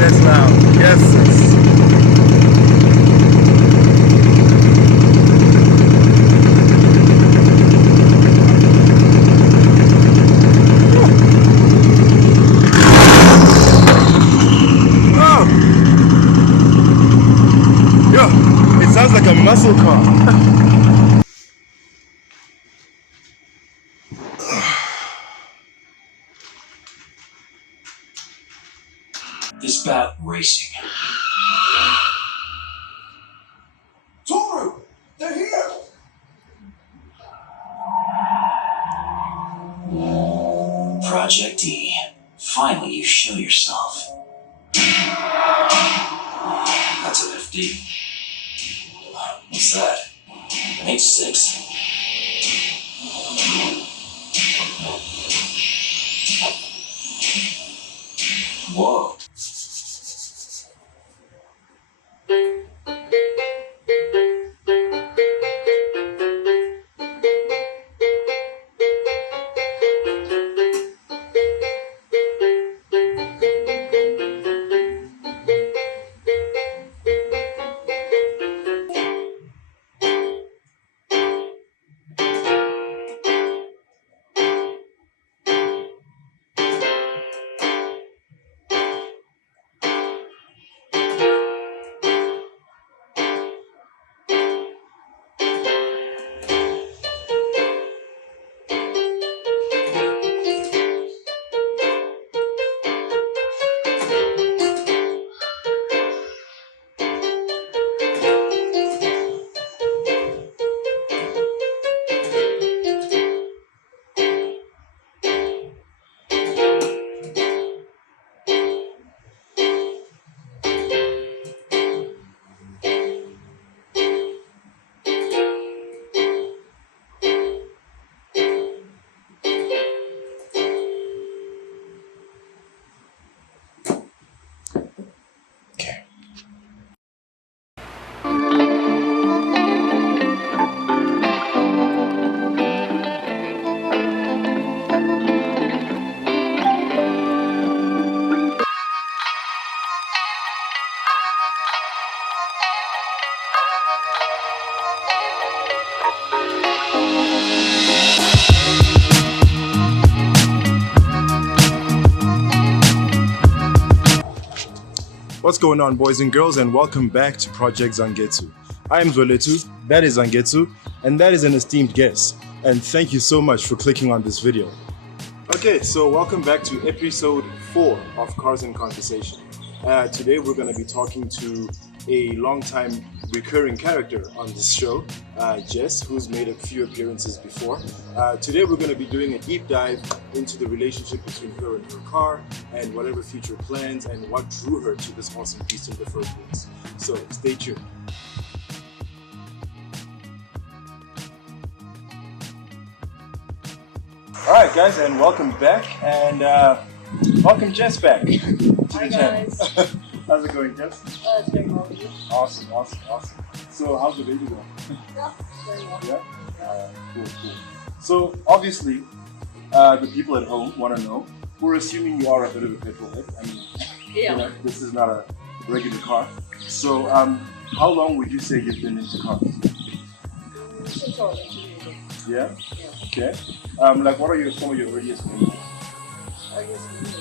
that's loud. Yes, sis. Oh! Yo, it sounds like a muscle car. This bout racing. Toru! They're here! Project E. Finally, you show yourself. That's an FD. What's that? An H6. Whoa. What's going on, boys and girls, and welcome back to Project Zangetsu. I am Zwelethu, that is Zangetsu, and that is an esteemed guest. And thank you so much for clicking on this video. Okay, so welcome back to episode 4 of Cars and Conversation. Today we're going to be talking to a long-time recurring character on this show, Jess, who's made a few appearances before. Today we're going to be doing a deep dive into the relationship between her and her car and whatever future plans and what drew her to this awesome piece in the first place. So stay tuned. Alright guys, and welcome back, and welcome Jess back to Hi the channel. guys. How's it going, Jess? It's going well with you. Awesome. So how's the baby going? Yeah, very well. Yeah? Cool. So obviously, the people at home want to know, we're assuming you are a bit of a petrol-head. I mean, Yeah. you know, this is not a regular car. So how long would you say you've been into cars? Since I was a teenager. Yeah? Yeah. Okay. Like what are some of your earliest memories? I guess it is.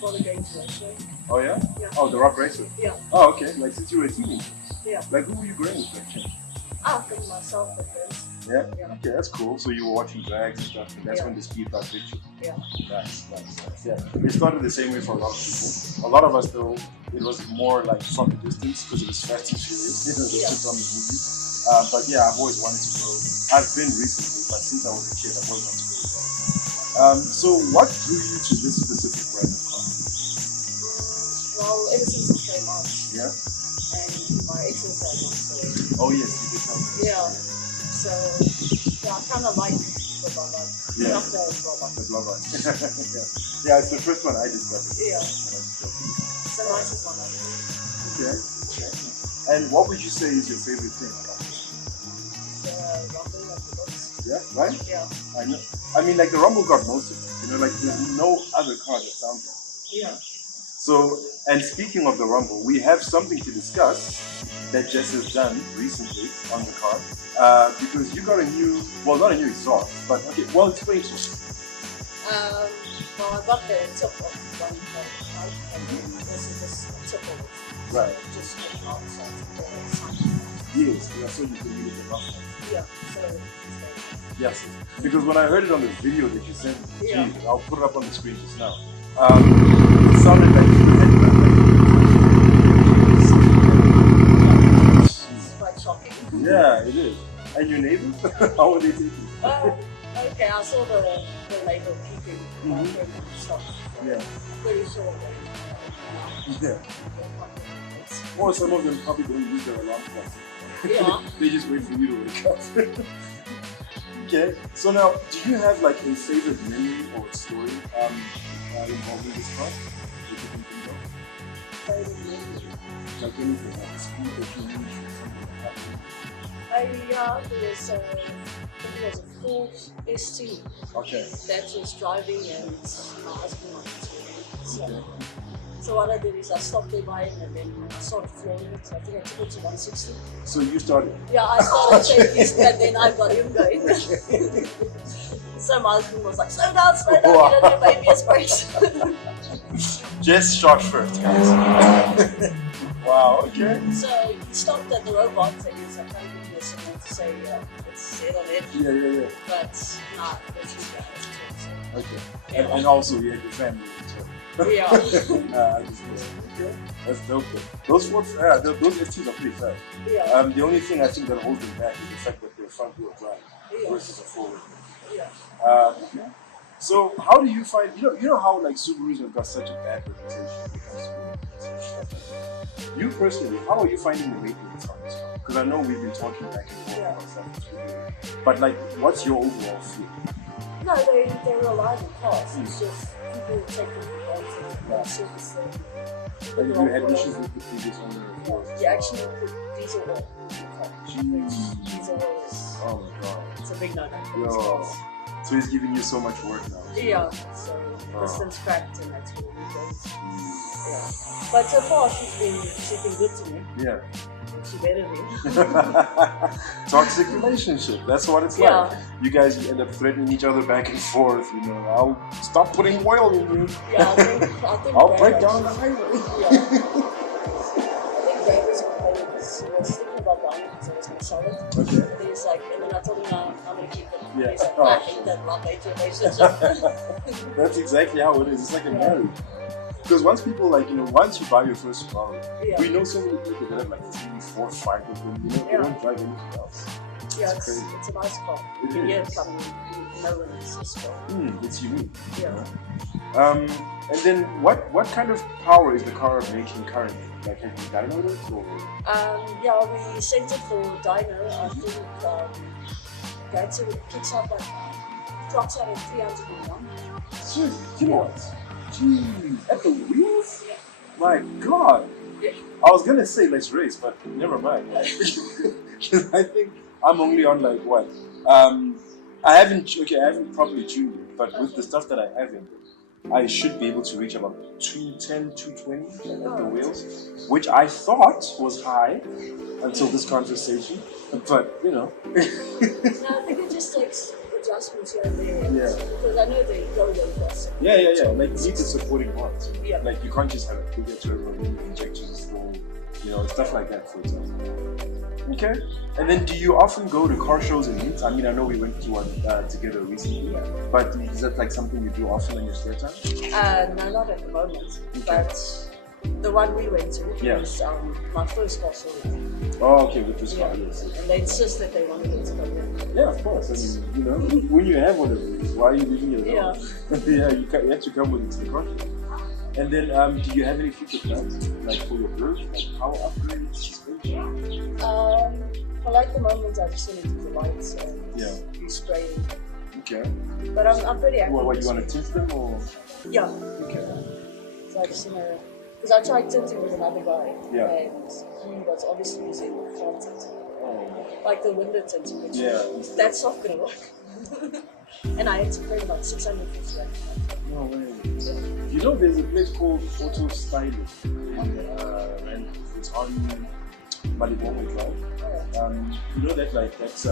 For the games actually. Oh yeah? Yeah. Oh, the rock racer? Yeah. Oh, okay. Like since you were a teenager? Yeah. Like who were you going with back then? After myself, my friends. Yeah? Yeah. Okay, that's cool. So you were watching drags and stuff, and that's Yeah. when the speed got hit you. Yeah. Nice. Yeah. We started the same way for a lot of people. A lot of us though, it was more like from a distance because it was Fast and Furious. You know, those Yeah. kids on the movie. But yeah, I've always wanted to go. I've been recently, but since I was a kid, I've always wanted to go there. So what drew you to this specific brand of car? Well, ever since it came out, Yeah? and my exes had one, so Oh yes, you did tell me. yeah. So yeah, I kind of like the Baba. Yeah. After Baba. The Glover. Yeah, it's the first one I discovered. Yeah. When I discovered it. It's the nicest one I've ever. Okay. And what would you say is your favorite thing about it? The rumble of the books. Yeah, right? Yeah. I know. I mean, like the Rumble got most of it. You know, like there's no other car that sounds like it. Yeah. So, and speaking of the rumble, we have something to discuss that Jess has done recently on the car. Because you got a new, well, not a new exhaust, but okay, well, explain to us. Well, I got the tip of 1.5 and then also just a tip of it. Right. Just getting outside the Yes, yeah, so you can use it enough. Yeah, so Yes, because when I heard it on the video that you sent, Yeah. geez, I'll put it up on the screen just now. It sounded like you had it's quite shocking. yeah, it is. And your neighbors, how were they taking it? Okay, I saw the label keeping stock. Yeah. I'm pretty sure Yeah. Or some of them probably don't use their alarm clock. Yeah. They just wait for you to wake up. Okay, so now, do you have like a favorite memory or story involving this car that you can think of? Like anything, like a school that you used or something that happened? There was I think it was a Ford ST Okay. that was driving and my husband wanted to. So what I did is I stopped there by him and then I started flooring it. I think I took it to 160. So you started? Yeah, I started changing and then I got him going. So my husband was like, slow down, you don't do baby brakes. Just shot first, guys. Wow, okay. So he stopped at the robot and he was like, trying to give me a signal to say, let's sit on it. Yeah. But nah, that's his guy. Okay. And also you had your family too. Yeah. Okay. That's dope though. Those Ford, those STs are pretty fast. Yeah. The only thing I think that holds them back is the fact that they're front wheel drive versus a forward. Yeah. Okay. So how do you find, you know how like Subarus have got such a bad reputation when it comes to stuff like that. You personally, how are you finding the maintenance on this car? Because I know we've been talking back and forth about stuff that's good. But like, what's your overall feel? No, they're reliable cars. It's just people take them for granted. Don't service them. Like, you had issues with the previous owner of yours? You actually put diesel oil in the car. Diesel oil is Oh my god. it's a big no-no for Yo. these cars. So he's giving you so much work now. Yeah, so piston's cracked and that's where we go. Yeah. But so far she's been good to me. Yeah. She better be. Toxic relationship. That's what it's Yeah. like. You guys end up threatening each other back and forth. You know, I'll stop putting oil in you. Yeah, I think I'll Brad break down the actually- highway. Yeah. I think Brad was complaining because he was thinking about buying it because I was going to sell it. Okay. And he's like, and then I told him, no, I'm going to keep it. Yeah. He's like, Oh, I hate that love-hate relationship. That's exactly how it is. It's like a marriage. Because once people like, once you buy your first Subaru, Yeah. we know so many people that have like 3, 4, 5 of them. They don't drive anything else. Yeah, It's crazy. it's a nice car. It You hear is. it coming, you know when it's this car. It's unique. Yeah. And then what kind of power is the car making currently? Like, have you dynoed it or? Yeah, we sent it for dyno. I think that's it kicks out like clocks out at 301. Kilowatts. Jeez, at the wheels? Yeah. My God. Yeah. I was gonna say let's race, but never mind. I think I'm only on like what? I haven't properly tuned it, but with the stuff that I have in it, I should be able to reach about 210, 220 at the wheels, which I thought was high until this conversation. But No, I think it just takes adjustments here and there. Yeah. Because I know they go there first. yeah. Like you need the supporting parts. Yeah. Like you can't just have a bigger turbo, injections, stuff like that, for example. Okay. And then do you often go to car shows and meets? I mean, I know we went to one together recently, but is that like something you do often in your spare time? No, not at the moment. But the one we went to was my first car show. Oh, okay, with this car, yes. And they insist that they wanted it to come in. Yeah, of course. I mean, when you have one of these, why are you leaving it alone? Yeah, you have to come with it to the car show. And then, do you have any future plans, like for your birth, like power upgrades, suspension? For like the moment, I just want to do the lights and do spraying. Okay. But I'm pretty active. What, you want to tint them or? Yeah. Okay. So I just want to, because I tried tinting with another guy, Yeah. and he was obviously using car tint, Oh. like the window tinting, which Yeah. that's not gonna work. And I had to pay about 650 rand. No way. You know, there's a place called Auto Styling, and it's on Malibongwe Drive. You know that there's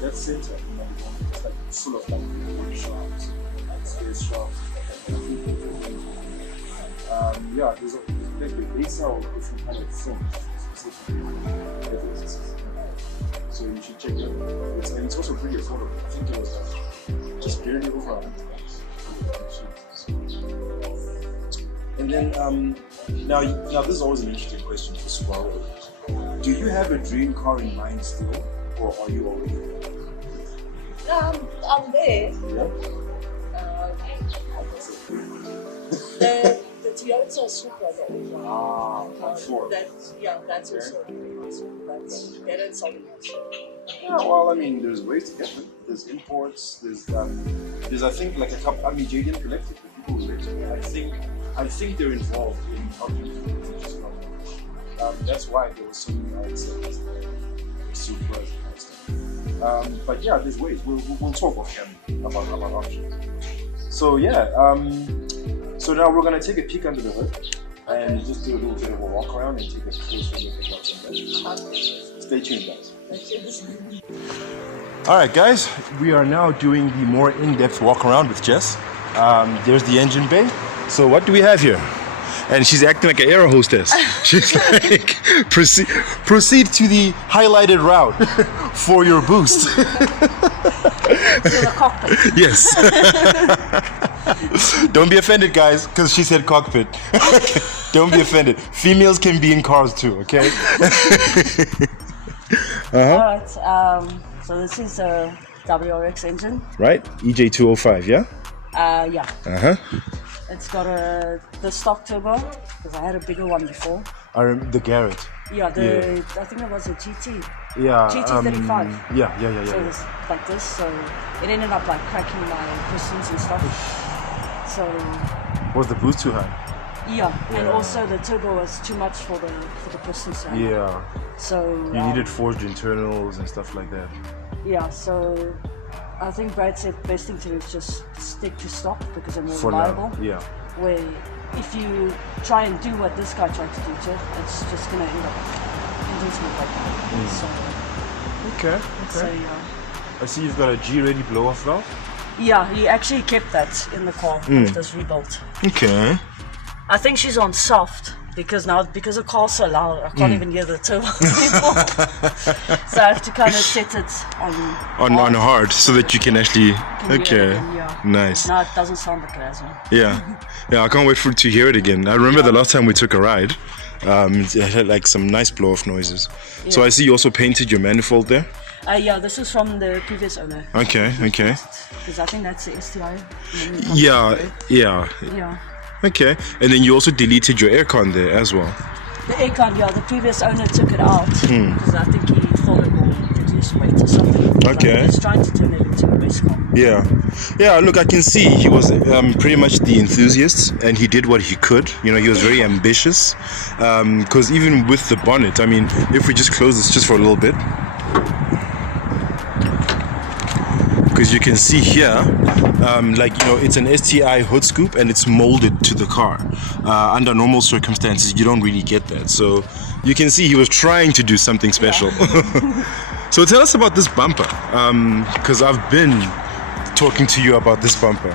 that center in Malibongwe. It's like full of like shops, space shops. Yeah, there's they sell different kind of things. So you should check it out. And it's also pretty affordable. I think it was just barely over. And then now this is always an interesting question for Subaru. Do you have a dream car in mind still, or are you already there? I'm there. Yeah. The Toyota Supra, the old one. Sure. That's also they don't sell them. Yeah, well, I mean, there's ways to get them. There's imports. There's I think like a couple. I mean, JDM Collective, the people who live here, I think they're involved in helping people. That's why there was so many outsets, Supras and stuff. But yeah, there's ways. We'll talk offhand about options. So yeah. So now we're gonna take a peek under the hood and just do a little bit of a walk around and take a closer look at what's in there. Stay tuned, guys. Alright guys, we are now doing the more in-depth walk around with Jess. There's the engine bay. So what do we have here? And she's acting like an air hostess. She's like, proceed to the highlighted route for your boost. To the cockpit. Yes. Don't be offended, guys, because she said cockpit. Don't be offended. Females can be in cars too, okay? Alright, so this is a WRX engine. Right? EJ205, yeah? Yeah. It's got the stock turbo, because I had a bigger one before. I remember the Garrett. Yeah, I think it was a GT. Yeah. GT35. Yeah. So it was like this, so it ended up like cracking my pistons and stuff. So. Was the boost too high? Yeah, and also the turbo was too much for the pistons. Yeah. So. You needed forged internals and stuff like that. Yeah, so I think Brad said the best thing to do is just stick to stock because they're more For reliable. now, yeah. Where if you try and do what this guy tried to do to it, it's just going to end up inducing a breakdown. Okay. So yeah. I see you've got a G-ready blow-off valve. Yeah, he actually kept that in the car with this rebuilt. Okay. I think she's on soft because the car's so loud, I can't even hear the turbo anymore. So I have to kind of set it on hard so that you can actually. Okay. Nice. Now it doesn't sound like it as well. Yeah. I can't wait to hear it again. I remember the last time we took a ride. It had like some nice blow-off noises. Yeah. So I see you also painted your manifold there. Yeah, this is from the previous owner. Okay. Because I think that's the STI. Yeah. Okay, and then you also deleted your aircon there as well. The aircon, the previous owner took it out because I think he thought it would reduce weight or something. Okay. He's trying to turn it into a race car. Yeah. Look, I can see he was pretty much the enthusiast, and he did what he could. You know, he was very ambitious. Because even with the bonnet, I mean, if we just close this just for a little bit. Because you can see here, it's an STI hood scoop and it's molded to the car. Under normal circumstances, you don't really get that. So you can see he was trying to do something special. So tell us about this bumper, because I've been talking to you about this bumper.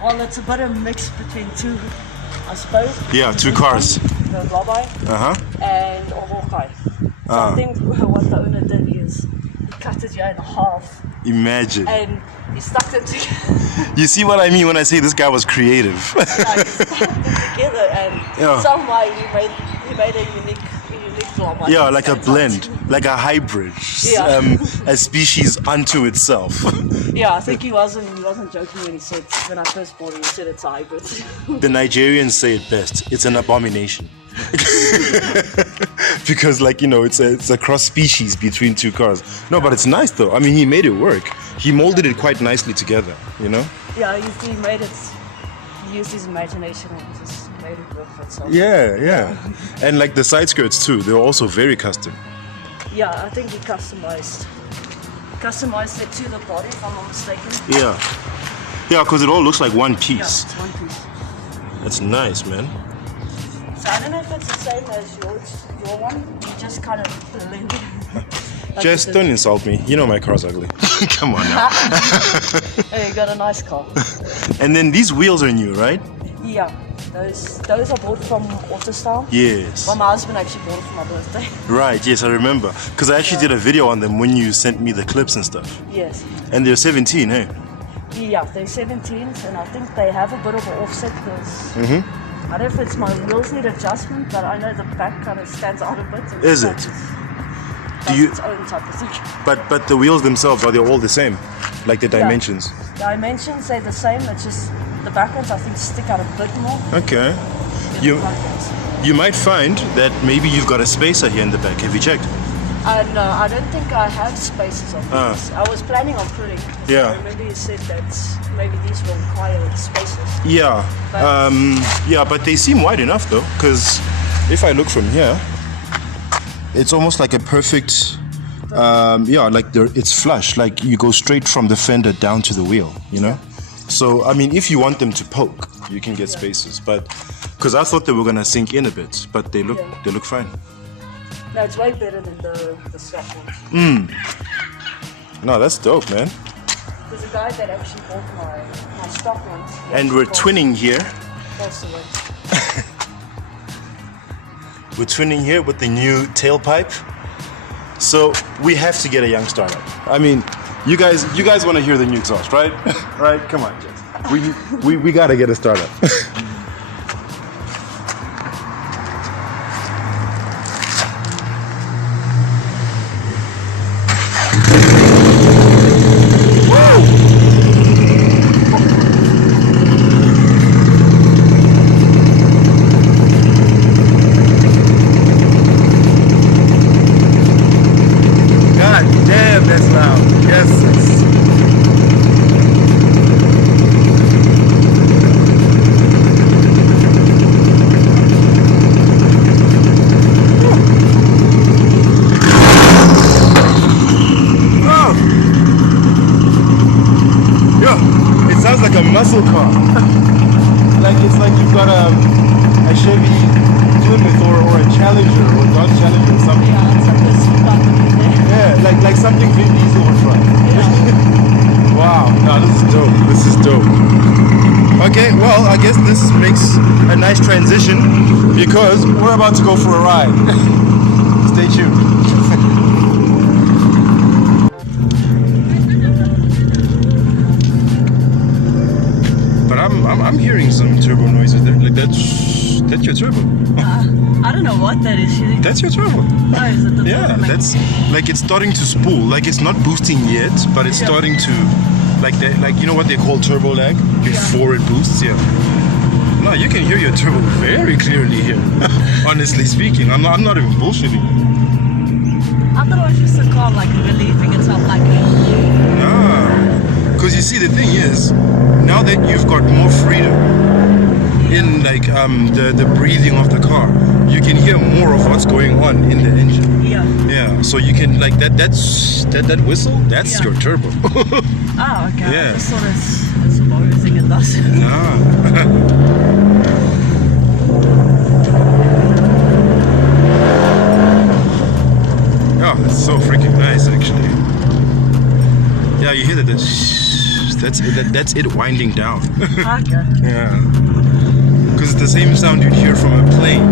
Well, it's a bit of a mix between two, I suppose. Yeah, two cars. The Blobeye and a Hawkeye. So I think what the owner did is he cut it in half. Imagine. And he stuck it together. You see what I mean when I say this guy was creative? He stuck it together and somehow he made a unique Blobeye. Yeah, like a blend, like a hybrid, a species unto itself. Yeah, I think he wasn't joking when he said, when I first bought it, he said it's a hybrid. The Nigerians say it best, it's an abomination. Because it's a cross species between two cars. No, but it's nice though. I mean, he made it work. He molded it quite nicely together, you know? Yeah, he used his imagination and just made it work for itself. Yeah. And like the side skirts too, they're also very custom. Yeah, I think he customized customized it to the body, if I'm not mistaken. Yeah. Yeah, because it all looks like one Yeah, piece. it's one piece. That's nice, man. So I don't know if it's the same as your one. You just kind of blend it. Like Jess, you don't did. insult me. You know my car's ugly. Come on now. Hey, you got a nice car. And then these wheels are new, right? Yeah, those are bought from AutoStyle. Yes. Well, my husband actually bought it for my birthday. Right, yes, I remember. Because I actually did a video on them when you sent me the clips and stuff. Yes. And they're 17, hey? Yeah, they're 17s, and I think they have a bit of an offset because I don't know if it's my wheels need adjustment, but I know the back kind of stands out a bit. And Is the it? front Do does you- its own type of thing. But the wheels themselves, are they all the same? Like the dimensions? Dimensions, they're the same, it's just the back ones I think stick out a bit more Okay. than You the front ones. you might find that maybe you've got a spacer here in the back. Have you checked? No, I don't think I have spaces on these. I was planning on putting. Yeah. I remember you said that maybe these will require spaces. Yeah. But- Yeah, but they seem wide enough though, because if I look from here, it's almost like a perfect. Yeah, like it's flush. Like you go straight from the fender down to the wheel. You know. So I mean, if you want them to poke, you can get spaces. But because I thought they were gonna sink in a bit, but they look fine. No, it's way better than the stock ones. No, that's dope, man. There's a guy that actually bought my stock ones. And we're twinning here. Passed away. We're twinning here with the new tailpipe. So we have to get a young startup. I mean, you guys want to hear the new exhaust, right? Right? Come on, Jess. We gotta get a startup. God damn, that's loud. Yes. Oh. Yo, it sounds like a muscle car. It's like you've got a Chevy Plymouth or a Challenger or a Dodge Challenger or something. Yeah, it's like this part in there. Yeah, like something Vin Diesel would run. Wow, no, this is dope. This is dope. Okay, well, I guess this makes a nice transition because we're about to go for a ride. Stay tuned. But I'm hearing some turbo noises there. Like that's your turbo. I don't know what that is. That's your turbo. No, is it the Yeah, turbo making- that's like it's starting to spool. Like it's not boosting yet, but it's starting to like you know what they call turbo lag before it boosts. Yeah. No, you can hear your turbo very clearly here. Honestly speaking, I'm not even bullshitting. I thought it was just a car like relieving itself like Because you see, the thing is, now that you've got more freedom in like the breathing of the car, you can hear more of what's going on in the engine. Yeah. Yeah, so you can like that whistle. That's Yeah. your turbo. Oh, okay. Yeah. I just thought it's a Subaru thing it does. Oh, that's so freaking nice, actually. Yeah, you hear that? That's it winding down. Okay. Yeah, because it's the same sound you'd hear from a plane.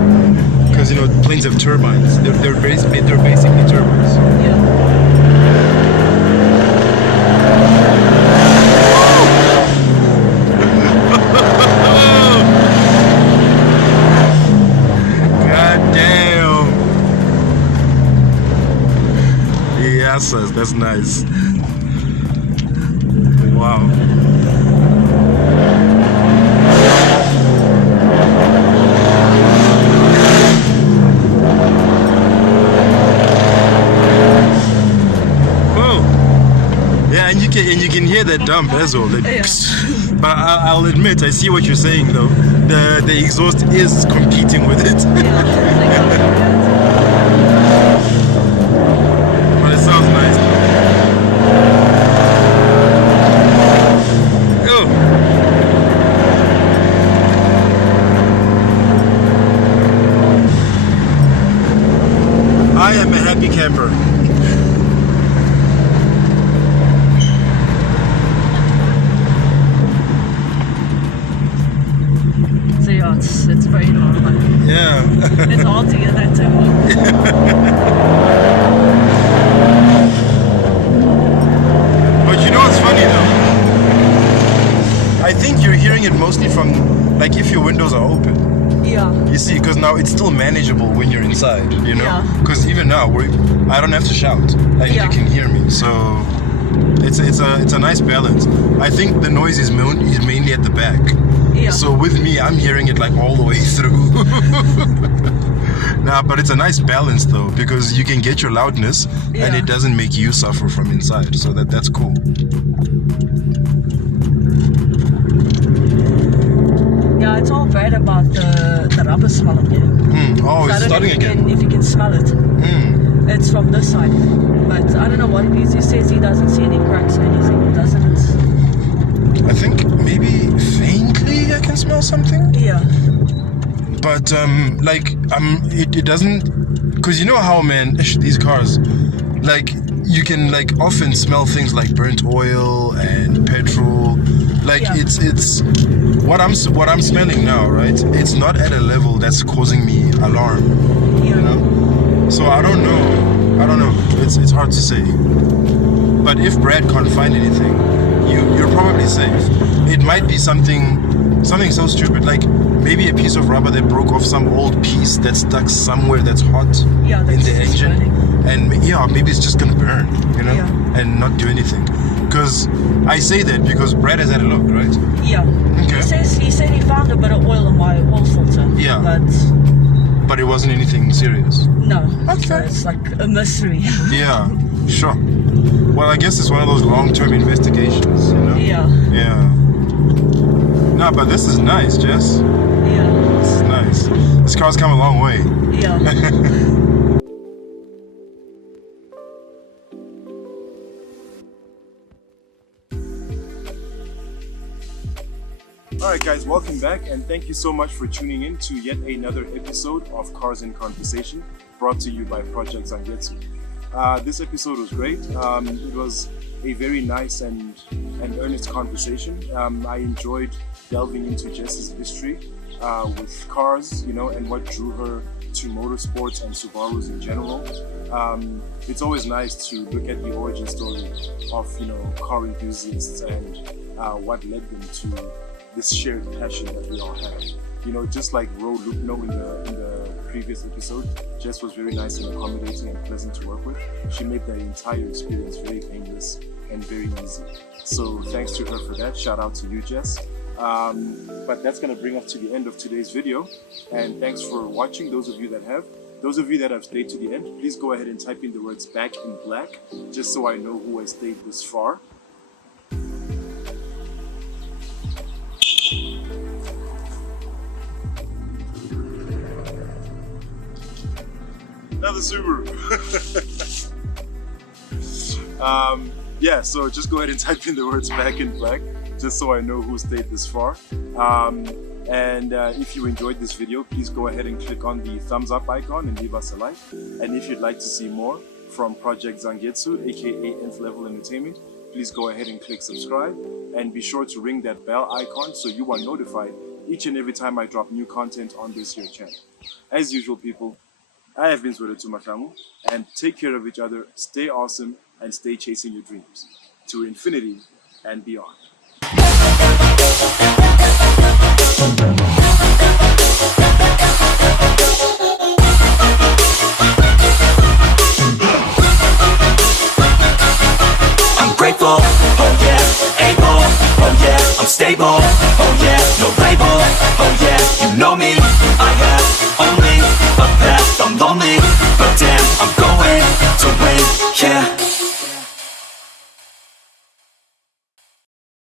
Because you know planes have turbines. They're basically turbines. Yeah. God damn. Yes, that's nice. Wow. Whoa. Yeah, and you can hear that dump as well. That But I'll admit, I see what you're saying though. The exhaust is competing with it. But it sounds nice though. it's very loud. Like, Yeah. it's hard to hear that tempo. But you know what's funny though? I think you're hearing it mostly from, like, if your windows are open. Yeah. You see, because now it's still manageable when you're inside, you know? Yeah. Because even now, I don't have to shout. Like, Yeah. you can hear me. So it's a nice balance. I think the noise is mainly at the back. Yeah. So with me, I'm hearing it like all the way through. Nah, but it's a nice balance though, because you can get your loudness and Yeah. it doesn't make you suffer from inside. So that's cool. Yeah, it's all bad about the rubber smell I'm getting. Oh, So I it's don't know starting again. if you can smell it. It's from this side. But I don't know what it is. He says he doesn't see any cracks or anything. Doesn't it? I think maybe faintly I can smell something. Yeah. But it doesn't, because you know how, man, these cars, like, you can like often smell things like burnt oil and petrol. Like, Yeah. it's what I'm smelling now, right? It's not at a level that's causing me alarm, Yeah. you know. So I don't know. It's hard to say. But if Brad can't find anything, you're probably safe. It might be something so stupid, like maybe a piece of rubber that broke off some old piece that's stuck somewhere that's hot Yeah, in that's the just engine. burning. And yeah, maybe it's just gonna burn, you know, Yeah. and not do anything. Because I say that because Brad has had a look, right? Yeah. Okay. He said he found a bit of oil in my oil filter. Yeah. But But it wasn't anything serious. no. Okay. So it's like a mystery. Yeah, sure. Well, I guess it's one of those long-term investigations, you know? Yeah. Yeah. No, but this is nice, Jess. Yeah. This is nice. This car's come a long way. Yeah. Alright guys, welcome back and thank you so much for tuning in to yet another episode of Cars in Conversation, brought to you by Project Zangetsu. This episode was great. It was a very nice and earnest conversation. I enjoyed delving into Jess's history with cars, you know, and what drew her to motorsports and Subarus in general. It's always nice to look at the origin story of, you know, car enthusiasts and what led them to this shared passion that we all have. You know, just like Ro Lupno in the previous episode, Jess was very nice and accommodating and pleasant to work with. She made the entire experience very painless and very easy. So thanks to her for that. Shout out to you, Jess. But that's gonna bring us to the end of today's video. And thanks for watching, those of you that have. Those of you that have stayed to the end, please go ahead and type in the words "back" in black, just so I know who has stayed this far. Another Subaru. Yeah, so just go ahead and type in the words "back" in black, just so I know who stayed this far. If you enjoyed this video, please go ahead and click on the thumbs up icon and leave us a like. And if you'd like to see more from Project Zangetsu, aka Nth Level Entertainment, please go ahead and click subscribe and be sure to ring that bell icon so you are notified each and every time I drop new content on this here channel. As usual, people, I have been Subaru Impreza, and take care of each other, stay awesome, and stay chasing your dreams to infinity and beyond. I'm grateful, oh yeah, able, oh yeah, I'm stable, oh yeah, no label, oh yeah, you know me.